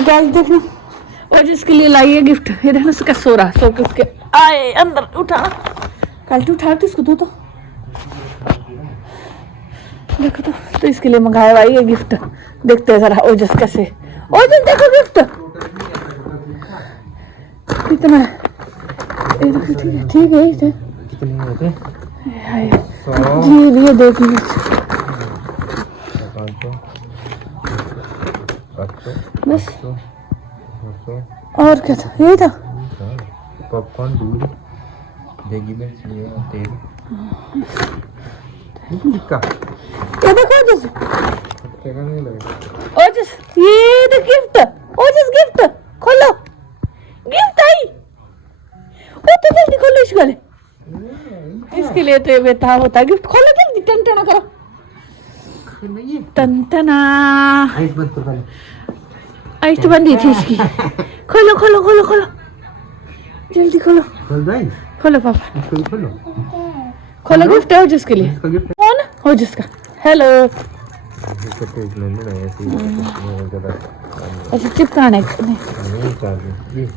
तो गाइस देखना, और जिसके लिए लाई है गिफ्ट, ये देखना उसका सो रहा, सो के उसके आए अंदर उठाना, कल उठा तो इसको दो तो देखो तो इसके लिए मंगाया भाई ये गिफ्ट। देखते हैं जरा ओजस कैसे, ओजस देखो गिफ्ट कितना है, ये देखो ठीक है इसे कितने होते ये देख लीजिए बस। और क्या था, ये था पॉपकॉर्न, दूध, देगी मिर्च, तेल, ये देखो ओजस, ओजस ये द गिफ्ट, ओजस गिफ्ट खोलो, गिफ्ट आई, ओ तो जल्दी खोलो इस गले, इसके लिए तो ये बेटा होता है गिफ्ट, खोलो जल्दी, टन करो, टन आइस बंद कर पहले, आइस तो बंद ही थी इसकी, खोलो खोलो खोलो खोलो जल्दी खोलो, खोल दो खोलो पापा, इसको भी खोलो, खोलो गिफ्ट है जिसके लिए, इसका गिफ्ट कौन हो जिसका, हेलो इसका टेस्ट लेने ना ऐसे ही अच्छा चिपकाने नहीं चाहिए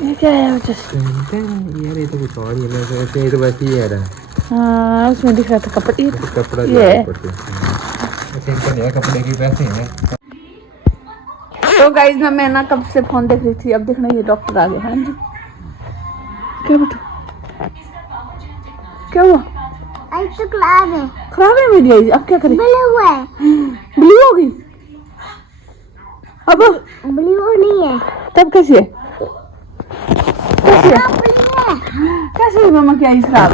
ये क्या है जिस, यार ये तो कुछ और ही है, मैं ऐसे ये तो वैसे ही आ रहा है। हाँ उसमें दिख रहा था कपड़े, तो कपड़ा ये सिंपल है, कपड़े के पैसे हैं। तो गाइस मैं ना कब से फोन देख रही थी, अब देखना ये डॉक्टर आ गए हैं जी। क्या बेटा क्या हुआ, आई तो खराब है मेरी आईज, अब क्या करें, ब्लू है, ब्लू हो गई, अब ब्लू नहीं है, तब कैसी है, ब्लू है। कैसे हुई मामा की आईज खराब,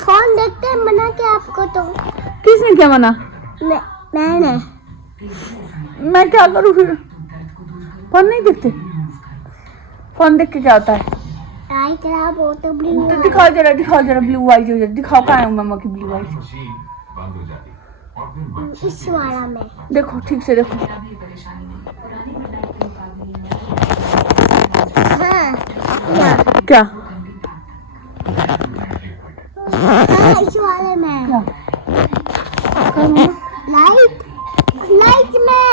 फोन देखते हैं मना क्या आपको, तो किसने क्या मना, मैंने, मैं क्या करूँ फिर, फोन नहीं देखते, फोन देख के क्या होता है, आई खराब हो तो ब्लू तो दिखाओ जरा ब्लू आईज हो जाए, दिखाओ कहाँ है मामा की ब्लू आईज, इस वाला में देखो ठीक से देखो, हाँ क्या इस वाले में क्या लाइट में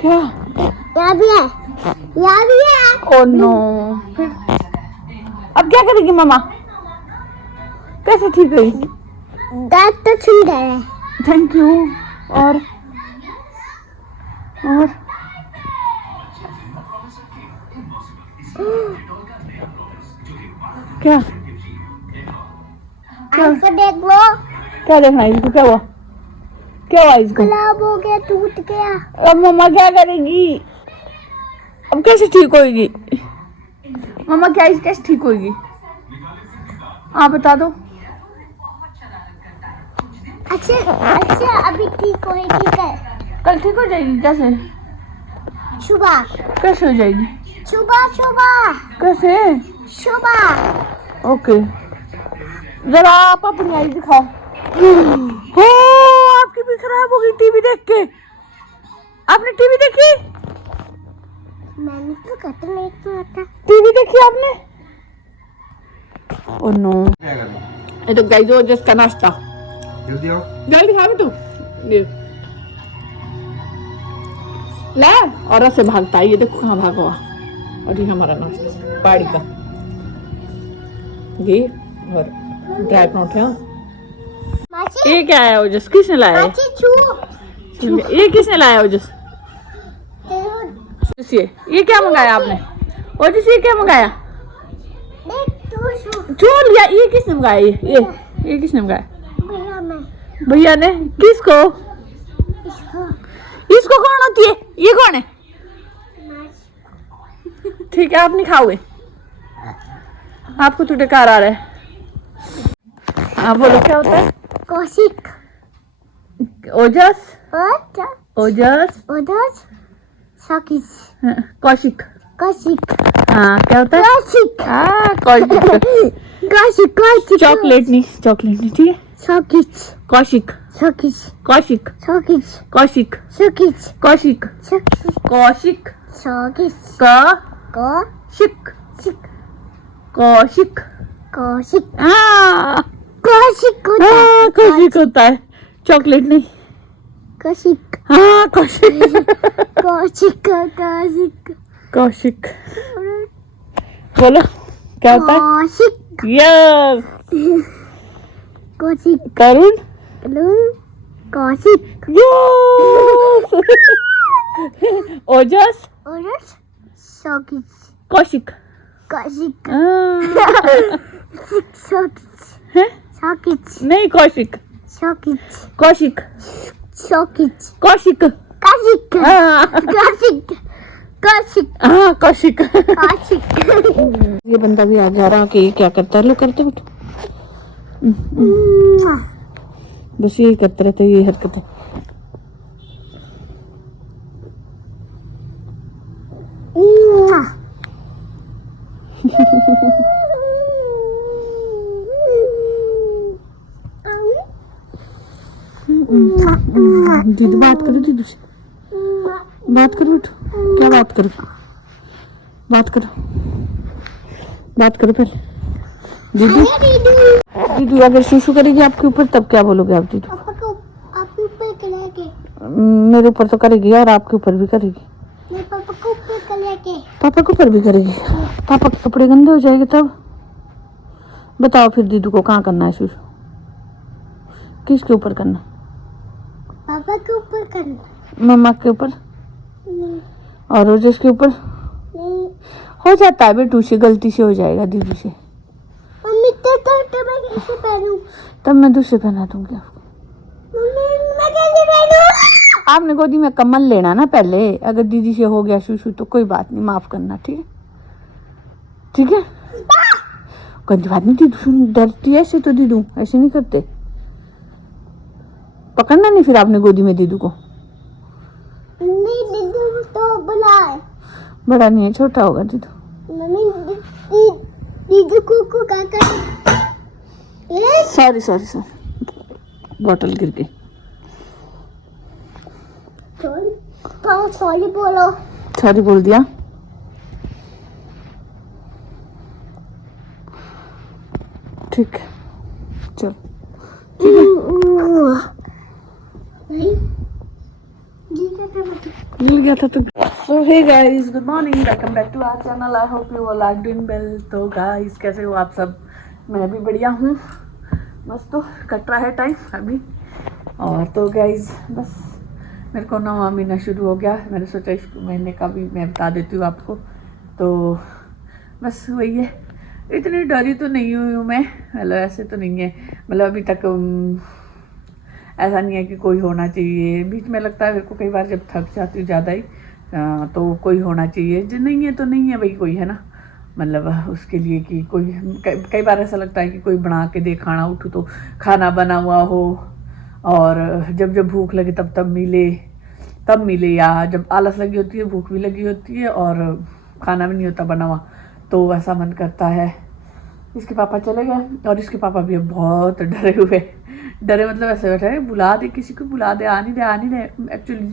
क्या, यहाँ भी है, ओ नो, फिर अब क्या करेगी मामा, कैसे ठीक हुई, दांत तो छूट है, थैंक यू, और क्या आपको देख लो, क्या देखना है इसको, क्या हुआ इसको, खराब हो गया, टूट गया, अब मम्मा क्या करेगी, अब कैसे ठीक होगी मम्मा, क्या इस कैसे ठीक होगी, आप बता दो, अच्छा अभी ठीक होएगी, कल ठीक हो जाएगी, कैसे सुबह कैसे हो जाएगी, कैसे, सुबह ओके, जरा आप अपनी आई दिखाओ, हो आपकी भी खराब हो गई टीवी देख के, आपने टीवी देखी, मैंने तो कतल नहीं किया था, टीवी देखी आपने, ओ नो, ये तो गाइस वो जिसका नाश्ता, जल्दी खा तू ले, और ऐसे भागता है, ये देखो कहाँ भागा हुआ, और ये हमारा नाश्ता पहाड़ी का घी और ड्राई पराठे, ये क्या है ओजस, किसने लाया है, ये किसने लाया ओजस, ये क्या मंगाया आपने ओजस, ये क्या मंगाया, छोड़ लिया, ये किसने मंगाया, ये किसने मंगाया, भैया ने, किसको, इसको कौन होती है, ये कौन है, ठीक है आप नहीं खाओगे, आपको तो डकार आ रहा है, आप बोलो क्या होता है, कौशिक, ओजस कौशिक, हाँ क्या होता है, कौशिक, चॉकलेट नहीं ठीक है, कौशिक कौशिक होता है, चॉकलेट नहीं, कौशिक हाँ कौशिक। कौशिक कौशिक कौशिक बोलो क्या होता है? कौशिक यस। कौशिक करुण कौशिक यस। ओजस और शौकित कौशिक। कौशिक हाँ। शौकित हैं? शौकित नहीं कौशिक, शौकित कौशिक शौकित कौशिक। कौशिक हाँ कौशिक कौशिक हाँ कौशिक। कौशिक ये बंदा भी आ जा रहा कि ये क्या करता है, लो करते बेटो, बस यही करते रहते ये हरकतें। दीदी बात करो, दीदी से बात करो बेटो, क्या बात करो, बात करो, बात करो पहले। दीदी दीदी अगर शुशु करेगी आपके ऊपर तब क्या बोलोगे आप दीदी? पापा को आपके ऊपर करेंगे, मेरे ऊपर तो करेगी और आपके ऊपर भी करेगी। मैं पापा को ऊपर करेंगे, पापा के ऊपर भी करेगी। पापा के कपड़े गंदे हो जाएंगे तब बताओ फिर दीदी को कहाँ करना है शुशु, किसके ऊपर करना? पापा के ऊपर करना, मम्मा के ऊपर नहीं और रोजेश के ऊपर नहीं हो जाता है बेटू से, गलती से हो जाएगा दीदी से, मम्मी तो मैं कैसे पहनूं? तब मैं दूसरे पहना दूंगी आपको। मम्मी मैं कैसे पहनूं? आपने गोदी में कम्बल लेना ना पहले, अगर दीदी से हो गया शुशु तो कोई बात नहीं, माफ करना, ठीक है? ठीक है, कोई बात नहीं। दीदी डरती है ऐसे तो, दीदू ऐसे नहीं करते, पकड़ना नहीं फिर आपने गोदी में दीदू को। नहीं दीदी तो बड़ा है, बड़ा नहीं है, छोटा होगा दीदू। मम्मी दीदी को क्या कर? सॉरी सॉरी सॉरी, बॉटल गिर गई। सॉरी बोलो। सॉरी बोल दिया। ठीक है चल, मिल गया था तो। So hey guys, good morning, welcome back to our channel. I hope you all are doing well. तो गाइस कैसे हो आप सब? मैं भी बढ़िया हूँ, बस तो कट रहा है टाइम अभी। और तो गाइस बस मेरे को नवा महीना शुरू हो गया, मैंने सोचा इस महीने का भी मैं बता देती हूँ आपको। तो बस वही है, इतनी डरी तो नहीं हुई हूँ मैं, मतलब ऐसे तो नहीं है, मतलब अभी तक ऐसा नहीं है कि कोई होना चाहिए। बीच में लगता है मेरे को कई बार जब थक जाती हूँ ज़्यादा ही तो कोई होना चाहिए, जो नहीं है तो नहीं है भाई, कोई है ना, मतलब उसके लिए कि कोई कई बार ऐसा लगता है कि कोई बना के दे खाना, उठो तो खाना बना हुआ हो, और जब जब भूख लगे तब मिले, या जब आलस लगी होती है, भूख भी लगी होती है और खाना भी नहीं होता बना हुआ, तो ऐसा मन करता है। इसके पापा चले गए और इसके पापा भी अब बहुत डरे हुए, डरे मतलब ऐसे बैठे हैं, बुला दे किसी को, बुला दे, आ नहीं दे। एक्चुअली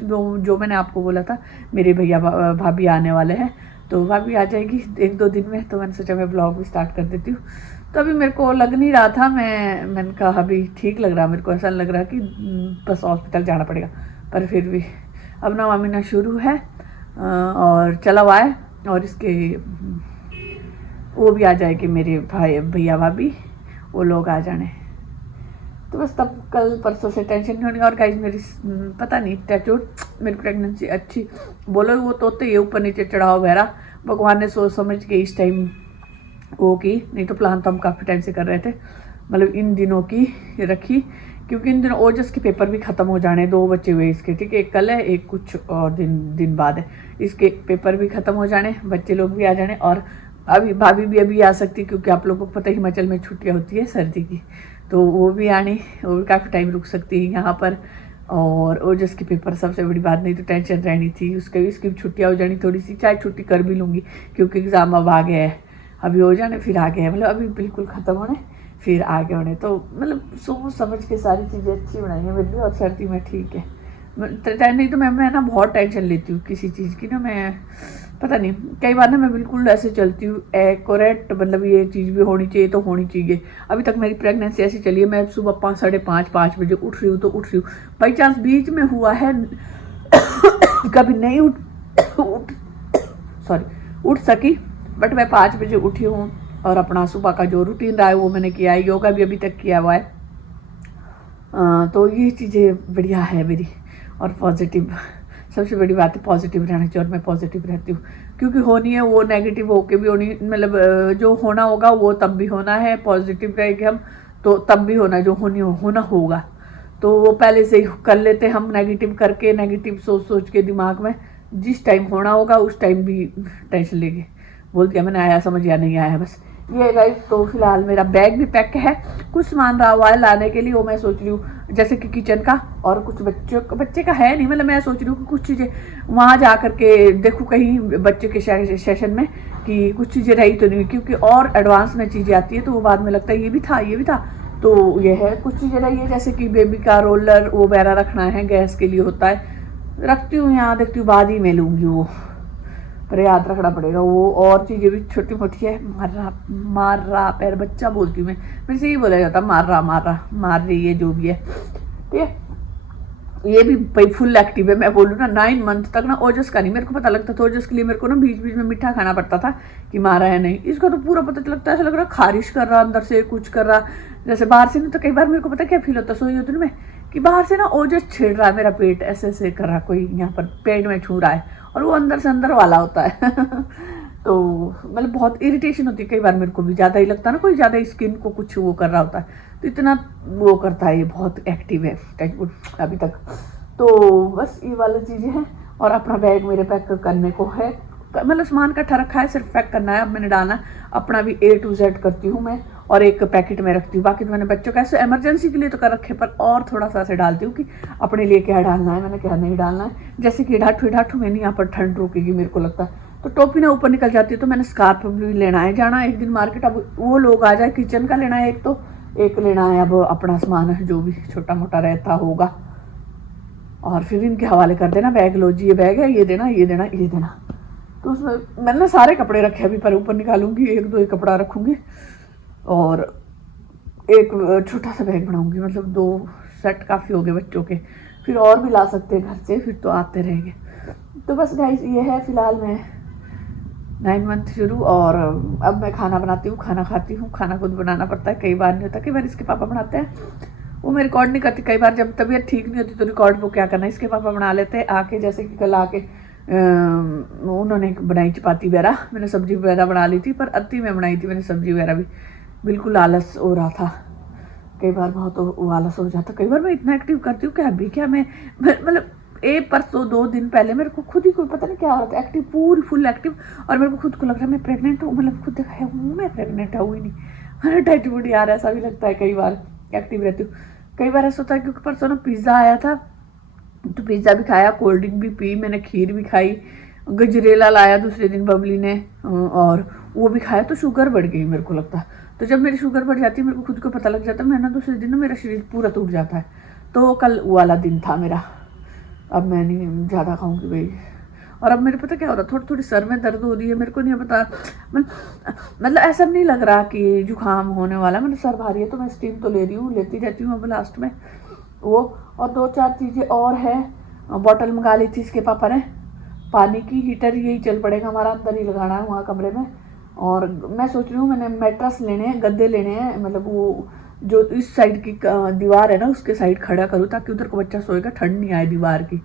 जो मैंने आपको बोला था, मेरे भैया भाभी आने वाले हैं, तो भाभी आ जाएगी 1-2 दिन में, तो मैंने सोचा मैं ब्लॉग भी स्टार्ट कर देती हूँ। तो अभी मेरे को लग नहीं रहा था, मैंने कहा अभी ठीक लग रहा, मेरे को ऐसा लग रहा कि बस हॉस्पिटल जाना पड़ेगा, पर फिर भी अब नवा महीना शुरू है और चला हुआ है, और इसके वो भी आ जाएगी, मेरे भैया भाभी, वो लोग आ जाने, तो बस तब कल परसों से टेंशन नहीं होनी। और गाइस मेरी पता नहीं टैचूट मेरी प्रेगनेंसी अच्छी बोलो, वो तोते ये ऊपर नीचे चढ़ाओ वगैरह भगवान ने सोच समझ के इस टाइम वो की, नहीं तो प्लान तो हम काफ़ी टाइम से कर रहे थे, मतलब इन दिनों की रखी, क्योंकि इन दिनों ओजस के पेपर भी ख़त्म हो जाने, 2 बच्चे हुए इसके, ठीक है, एक कल है, एक कुछ और दिन बाद है, इसके पेपर भी ख़त्म हो जाने, बच्चे लोग भी आ जाने, और अभी भाभी भी अभी आ सकती, क्योंकि आप लोगों को पता है हिमाचल में छुट्टियाँ होती है सर्दी की, तो वो भी आनी, वो भी काफ़ी टाइम रुक सकती है यहाँ पर। और ओजस के पेपर सबसे बड़ी बात, नहीं तो टेंशन रहनी थी, इसकी भी छुट्टियाँ हो जानी थोड़ी सी, चाहे छुट्टी कर भी लूँगी क्योंकि एग्ज़ाम अब आ गया है, अभी हो जाने फिर आ गया है, मतलब अभी बिल्कुल ख़त्म होने फिर आगे होने, तो मतलब सोच समझ के सारी चीज़ें अच्छी बनाई है मेरी भी, और सर्दी में ठीक है, नहीं तो मैं ना बहुत टेंशन लेती हूँ किसी चीज़ की ना, मैं पता नहीं कई बार ना मैं बिल्कुल ऐसे चलती हूँ एक्यूरेट, मतलब ये चीज़ भी होनी चाहिए तो होनी चाहिए। अभी तक मेरी प्रेगनेंसी ऐसी चली है, मैं सुबह 5, 5:30, 5 बजे उठ रही हूँ तो उठ रही हूँ। बाई चांस बीच में हुआ है कभी नहीं उठ सकी, बट मैं 5 बजे उठी हूँ और अपना सुबह का जो रूटीन रहा है वो मैंने किया है। योगा भी अभी तक किया हुआ है। तो ये चीज़ें बढ़िया है मेरी। और पॉजिटिव, सबसे बड़ी बात है पॉजिटिव रहना चाहिए, और मैं पॉजिटिव रहती हूँ, क्योंकि होनी है वो नेगेटिव होके भी होनी, मतलब जो होना होगा वो तब भी होना है। पॉजिटिव रहेंगे हम तो तब भी होना, जो होना होगा तो वो पहले से ही कर लेते हम, नेगेटिव करके, नेगेटिव सोच के दिमाग में। जिस टाइम होना होगा उस टाइम भी टेंशन लेंगे। बोल दिया मैंने, आया समझ या नहीं आया बस ये गाइस। तो फिलहाल मेरा बैग भी पैक है, कुछ सामान रहा हुआ है लाने के लिए, वो मैं सोच रही हूँ जैसे कि किचन का, और कुछ बच्चे का है नहीं, मतलब मैं सोच रही हूँ कि कुछ चीज़ें वहाँ जा करके देखूँ कहीं बच्चे के सेशन में कि कुछ चीज़ें रही तो नहीं, क्योंकि और एडवांस में चीज़ें आती है तो वो बाद में लगता है ये भी था। तो ये है, कुछ चीज़ें रही है जैसे कि बेबी का रोलर वो वगैरह रखना है, गैस के लिए होता है, रखती हूँ यहाँ, देखती हूँ बाद ही में लूँगी वो, पर याद रखना पड़ेगा वो। और चीज़ें भी छोटी मोटी है, मार रहा पैर बच्चा बोलती हूँ मैं, मेरे से यही बोला जाता मार मार रही है जो भी है। ठीक है, ये भी भाई फुल एक्टिव है। मैं बोलूँ ना 9 मंथ तक ना ओजस का नहीं मेरे को पता लगता था, ओजस के लिए मेरे को ना बीच बीच में मीठा खाना पड़ता था कि मारा है नहीं, इसका तो पूरा पता लगता है, ऐसा लग रहा खारिश कर रहा अंदर से कुछ कर रहा, जैसे बाहर से नहीं। तो कई बार मेरे को पता क्या फील होता सोई होती ना मैं, कि बाहर से ना ओजस छेड़ रहा है मेरा पेट, ऐसे ऐसे कर रहा, कोई यहाँ पर पेट में छू रहा है, और वो अंदर से अंदर वाला होता है तो मतलब बहुत इरिटेशन होती है कई बार मेरे को भी, ज़्यादा ही लगता है ना कोई ज़्यादा स्किन को कुछ वो कर रहा होता है, तो इतना वो करता है। ये बहुत एक्टिव है अभी तक। तो बस ये वाली चीज़ें हैं, और अपना बैग मेरे पैक करने को है, मतलब सामान इकट्ठा रखा है, सिर्फ पैक करना है। अब मैंने डालना अपना भी A to Z करती हूँ मैं, और एक पैकेट में रखती हूँ। बाकी तो मैंने बच्चों का ऐसे इमरजेंसी के लिए तो कर रखे, पर और थोड़ा सा ऐसे डालती हूँ कि अपने लिए क्या डालना है, मैंने क्या नहीं डालना है। जैसे कि ढाठू में नहीं, यहाँ पर ठंड रुकेगी मेरे को लगता है, तो टोपी ना ऊपर निकल जाती है, तो मैंने स्कार्फ भी लेना है, जाना एक दिन मार्केट। अब वो लोग आ जाए, किचन का लेना है एक लेना है, अब अपना सामान है जो भी छोटा मोटा रहता होगा, और फिर इनके हवाले कर देना बैग, लो जी ये बैग है, ये देना। तो उसमें मैंने सारे कपड़े रखे अभी, पर ऊपर निकालूंगी, 1-2 कपड़ा रखूंगी, और एक छोटा सा बैग बनाऊंगी, मतलब 2 सेट काफ़ी हो गए बच्चों के, फिर और भी ला सकते हैं घर से, फिर तो आते रहेंगे। तो बस गाइस ये है, फिलहाल मैं 9 मंथ शुरू, और अब मैं खाना बनाती हूँ, खाना खाती हूँ। खाना खुद बनाना पड़ता है, कई बार नहीं होता, कई बार इसके पापा बनाते हैं, वो मैं रिकॉर्ड नहीं करती। कई बार जब तबीयत ठीक नहीं होती तो रिकॉर्ड को क्या करना, इसके पापा बना लेते हैं आके, जैसे कि कल आके उन्होंने बनाई चपाती वगैरह, मैंने सब्जी वगैरह बना ली थी, पर अत्ती में बनाई थी मैंने सब्जी वगैरह भी। बिल्कुल आलस हो रहा था, कई बार बहुत आलस हो जाता। कई बार मैं इतना एक्टिव करती हूँ कि अभी क्या मैं मतलब परसों 2 दिन पहले मेरे को खुद ही कोई पता नहीं क्या हो रहा था, एक्टिव पूरी फुल एक्टिव, और मेरे को खुद को लग रहा है मैं प्रेग्नेंट हूँ, मतलब खुद दिखाया हूँ मैं प्रेग्नेंट हुई नहीं, हर टाइट यार ऐसा भी लगता है। कई बार एक्टिव रहती हूँ, कई बार ऐसा होता है, क्योंकि परसों ना पिज़्ज़ा आया था, तो पिज़्ज़ा भी खाया, कोल्ड ड्रिंक भी पी मैंने, खीर भी खाई, गजरेला लाया दूसरे दिन बबली ने, और वो भी खाया, तो शुगर बढ़ गई मेरे को लगता है। तो जब मेरी शुगर बढ़ जाती है मेरे को खुद को पता लग जाता है, मैं ना दूसरे दिन ना मेरा शरीर पूरा टूट जाता है। तो कल वो वाला दिन था मेरा, अब मैं नहीं ज़्यादा खाऊंगी भाई। और अब मेरे पता क्या हो रहा है, थोड़ी सर में दर्द हो रही है, मेरे को नहीं पता, मतलब ऐसा नहीं लग रहा कि जुकाम होने वाला, मतलब सर भारी है, तो मैं स्टीम तो ले रही हूँ, लेती रहती हूँ अब लास्ट में वो। और 2-4 चीज़ें और है, बॉटल मंगा ली थी इसके पापा ने, पानी की, हीटर यही चल पड़ेगा हमारा, अंदर ही लगाना है वहाँ कमरे में। और मैं सोच रही हूँ मैंने मैट्रेस लेने हैं, गद्दे लेने हैं, मतलब वो जो इस साइड की दीवार है ना उसके साइड खड़ा करूँ, ताकि उधर को बच्चा सोएगा, ठंड नहीं आए दीवार की,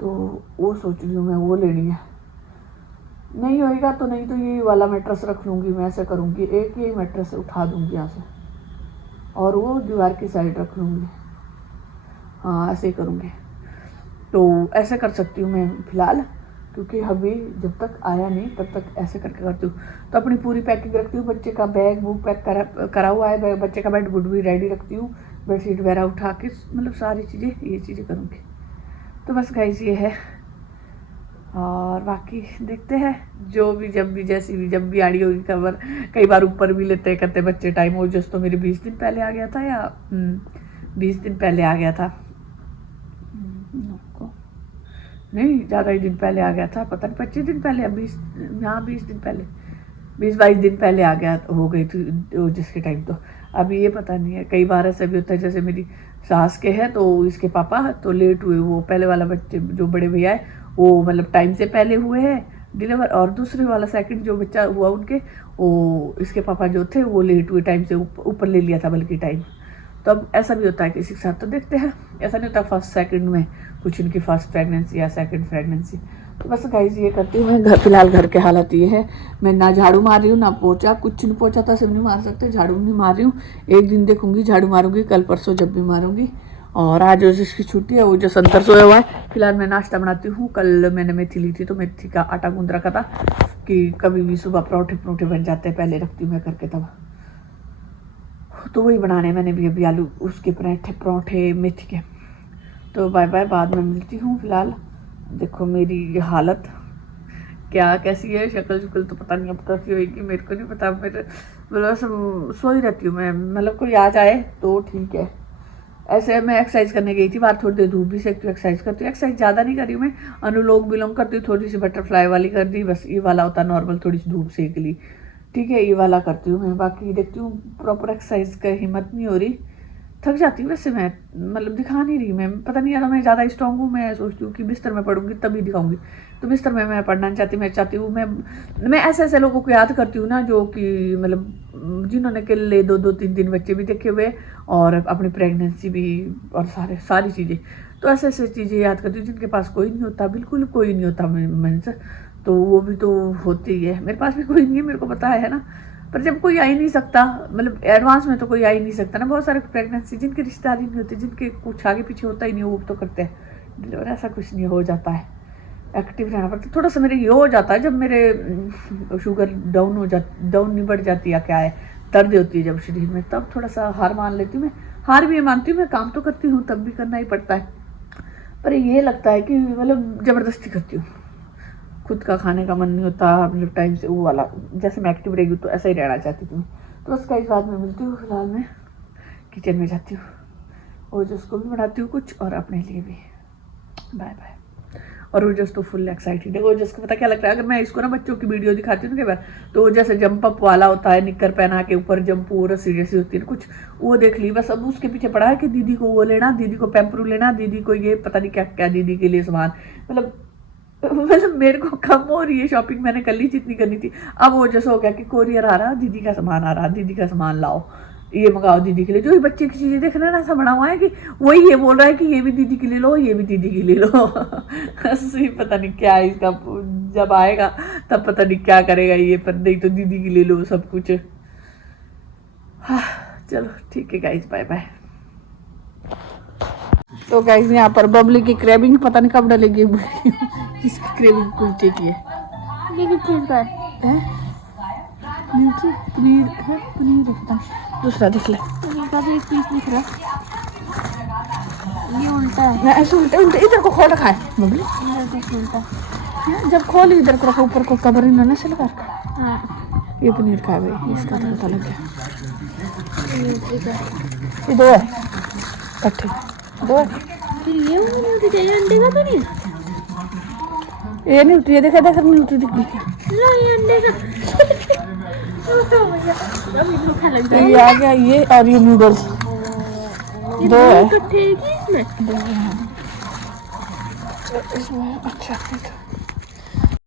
तो वो सोच रही हूँ मैं, वो लेनी है। नहीं होएगा तो नहीं तो ये वाला मैट्रेस रख लूँगी मैं, ऐसे करूँगी, एक ही मैट्रेस उठा दूँगी यहाँ से, और वो दीवार की साइड रख लूँगी, हाँ ऐसे ही करूँगी। तो ऐसे कर सकती हूँ मैं फिलहाल, क्योंकि अभी जब तक आया नहीं तब तक ऐसे करके करती हूँ। तो अपनी पूरी पैकिंग रखती हूँ, बच्चे का बैग बुक पैक करा हुआ है, बच्चे का बेड बुड भी रेडी रखती हूँ, बेडशीट वगैरह उठा के, मतलब सारी चीज़ें ये चीज़ें करूँगी। तो बस गाइस ये है, और बाकी देखते हैं जो भी जब भी आड़ी होगी खबर। कई बार ऊपर भी लेते करते बच्चे टाइम हो, जस्ट तो मेरे 20 दिन पहले आ गया था, या 20 दिन पहले आ गया था। नहीं ज़्यादा ही दिन पहले आ गया था, पता नहीं 25 दिन पहले या 20, हाँ 20 दिन पहले, 20-22 दिन पहले आ गया हो गई थी वो जिसके टाइम। तो अभी ये पता नहीं है, कई बार ऐसा भी होता है, जैसे मेरी सास के है तो इसके पापा तो लेट हुए, वो पहले वाला बच्चे जो बड़े भैया है वो मतलब टाइम से पहले हुए हैं डिलीवर, और दूसरे वाला सेकंड जो बच्चा हुआ उनके वो इसके पापा जो थे वो लेट हुए, टाइम से ऊपर ले लिया था बल्कि टाइम। तो अब ऐसा भी होता है किसी के साथ, तो देखते हैं, ऐसा नहीं होता फर्स्ट सेकंड में कुछ इनकी फर्स्ट प्रेगनेंसी या सेकंड प्रेगनेंसी। तो बस गाइस ये करती हूँ मैं। घर फिलहाल घर के हालत ये है, मैं ना झाड़ू मार रही हूँ ना पोछा, कुछ नहीं, पोछा तो सिर्फ नहीं मार सकते, झाड़ू नहीं मार रही हूँ। एक दिन देखूंगी झाड़ू मारूंगी, कल परसों जब भी मारूंगी। और आज जो जिसकी छुट्टी है वो जो संतर सोया हुआ है। फिलहाल मैं नाश्ता बनाती हूँ, कल मैंने मेथी ली थी तो मेथी का आटा गूंद रखा था कि कभी भी सुबह परोठे बन जाते हैं, पहले रखती हूँ मैं करके तब, तो वही बनाने मैंने भी अभी आलू उसके पराठे मेथी के। तो बाय बाय, बाद में मिलती हूँ। फिलहाल देखो मेरी हालत क्या कैसी है, शक्ल शुक्ल तो पता नहीं अब कैसी होगी, मेरे को नहीं पता। मेरे मतलब सो ही रहती हूँ मैं, मतलब कोई आ जाए तो ठीक है। ऐसे मैं एक्सरसाइज करने गई थी बाहर, थोड़ी देर धूप भी सेकती हूँ, एक्सरसाइज करती हूँ। एक्सरसाइज ज़्यादा नहीं कर रही हूँ मैं, अनुलोम विलोम करती हूँ, थोड़ी सी बटरफ्लाई वाली कर दी, बस ये वाला होता नॉर्मल, थोड़ी सी धूप सेक ली, ठीक है, ये वाला करती हूँ मैं। बाकी देखती हूँ प्रॉपर एक्सरसाइज का हिम्मत नहीं हो रही, थक जाती हूँ वैसे मैं, मतलब दिखा नहीं रही मैं, पता नहीं यार मैं ज़्यादा स्ट्रॉन्ग हूँ। मैं सोचती हूँ कि बिस्तर में पढ़ूंगी तभी दिखाऊंगी, तो बिस्तर में मैं पढ़ना नहीं चाहती। मैं चाहती हूँ मैं ऐसे ऐसे लोगों को याद करती हूँ ना जो कि मतलब जिन्होंने अकेले 2-2, 3-3 बच्चे भी देखे हुए और अपनी प्रेगनेंसी भी और सारी चीज़ें, तो ऐसे ऐसे चीज़ें याद करती हूँ जिनके पास कोई नहीं होता, बिल्कुल कोई नहीं होता मेंस, तो वो भी तो होती ही है। मेरे पास भी कोई नहीं है, मेरे को पता है ना, पर जब कोई आ ही नहीं सकता, मतलब एडवांस में तो कोई आ ही नहीं सकता ना। बहुत सारे प्रेगनेंसी जिनकी रिश्तेदारी नहीं होती, जिनके कुछ आगे पीछे होता ही नहीं, वो तो करते हैं डिलीवर, ऐसा कुछ नहीं हो जाता है। एक्टिव रहना पड़ता है। थोड़ा सा मेरे ये हो जाता है जब मेरे शुगर डाउन नहीं बढ़ जाती या क्या है, दर्द होती है जब शरीर में, तब थोड़ा सा हार मान लेती हूँ मैं। हार भी मानती हूँ मैं, काम तो करती हूँ तब भी करना ही पड़ता है, पर ये लगता है कि मतलब ज़बरदस्ती करती हूँ, खुद का खाने का मन नहीं होता, मतलब टाइम से वो वाला, जैसे मैं एक्टिव रहेगी तो ऐसा ही रहना चाहती थी। तो बस कई बाद में मिलती हूँ। फिलहाल मैं किचन में जाती हूँ और जिसको भी बनाती हूँ कुछ, और अपने लिए भी। Bye bye. और वो जस्ट तो फुल एक्साइटेड है, वो जस्ट को पता क्या लगता है, अगर मैं इसको ना बच्चों की वीडियो दिखाती हूँ ना कई बार, तो वो जैसे जंप अप वाला होता है, निक्कर पहना के ऊपर जंप, पूरा सीरियस होती है कुछ, वो देख ली बस। अब उसके पीछे पड़ा है कि दीदी को वो लेना, दीदी को पैम्परू लेना, दीदी को ये पता नहीं क्या क्या, दीदी के लिए सामान, मतलब मेरे को कम हो रही है शॉपिंग, मैंने कर ली जितनी करनी थी। अब वो जैसा हो गया कि कोरियर आ रहा, दीदी का सामान आ रहा, दीदी का सामान लाओ, ये मंगाओ दीदी के लिए। जो बच्चे की चीज़ें देख रहे हैं ना, ऐसा बना हुआ है कि वही ये बोल रहा है कि ये भी दीदी के लिए लो, ये भी दीदी के लिए लो। पता नहीं क्या है इसका, जब आएगा तब पता नहीं क्या करेगा ये, पर नहीं तो दीदी के लिए लो सब कुछ। हाँ चलो ठीक है गाइज, बाय बाय। तो गाइज यहाँ पर बबली की क्रेविंग पता नहीं कब डलेगी, इसकी क्रेविंग कुलचे की है। नीचे पनीर है, पनीर है, दूसरा देख ले, पनीर का भी एक पीस दिख रहा, ये उल्टा है, ऐसे उल्टे उल्टे इधर को खोल रखा है बबली, उल्टा। जब खोल इधर को रखा, ऊपर को कवर इन्होंने से लगा रखा। हाँ ये पनीर का है भाई, इसका तो पता लग गया। ये ये दो है इकट्ठे, दो है। फिर ये उल्टी चाहिए, अंडे का तो नहीं, ये नहीं उल्टी, ये देखा देखा नहीं उल्टी दिख गई। लो ये अंडे का। तो ये आ गया ये, और ये नूडल्स दो है इकट्ठे की इसमें इसमें। अच्छा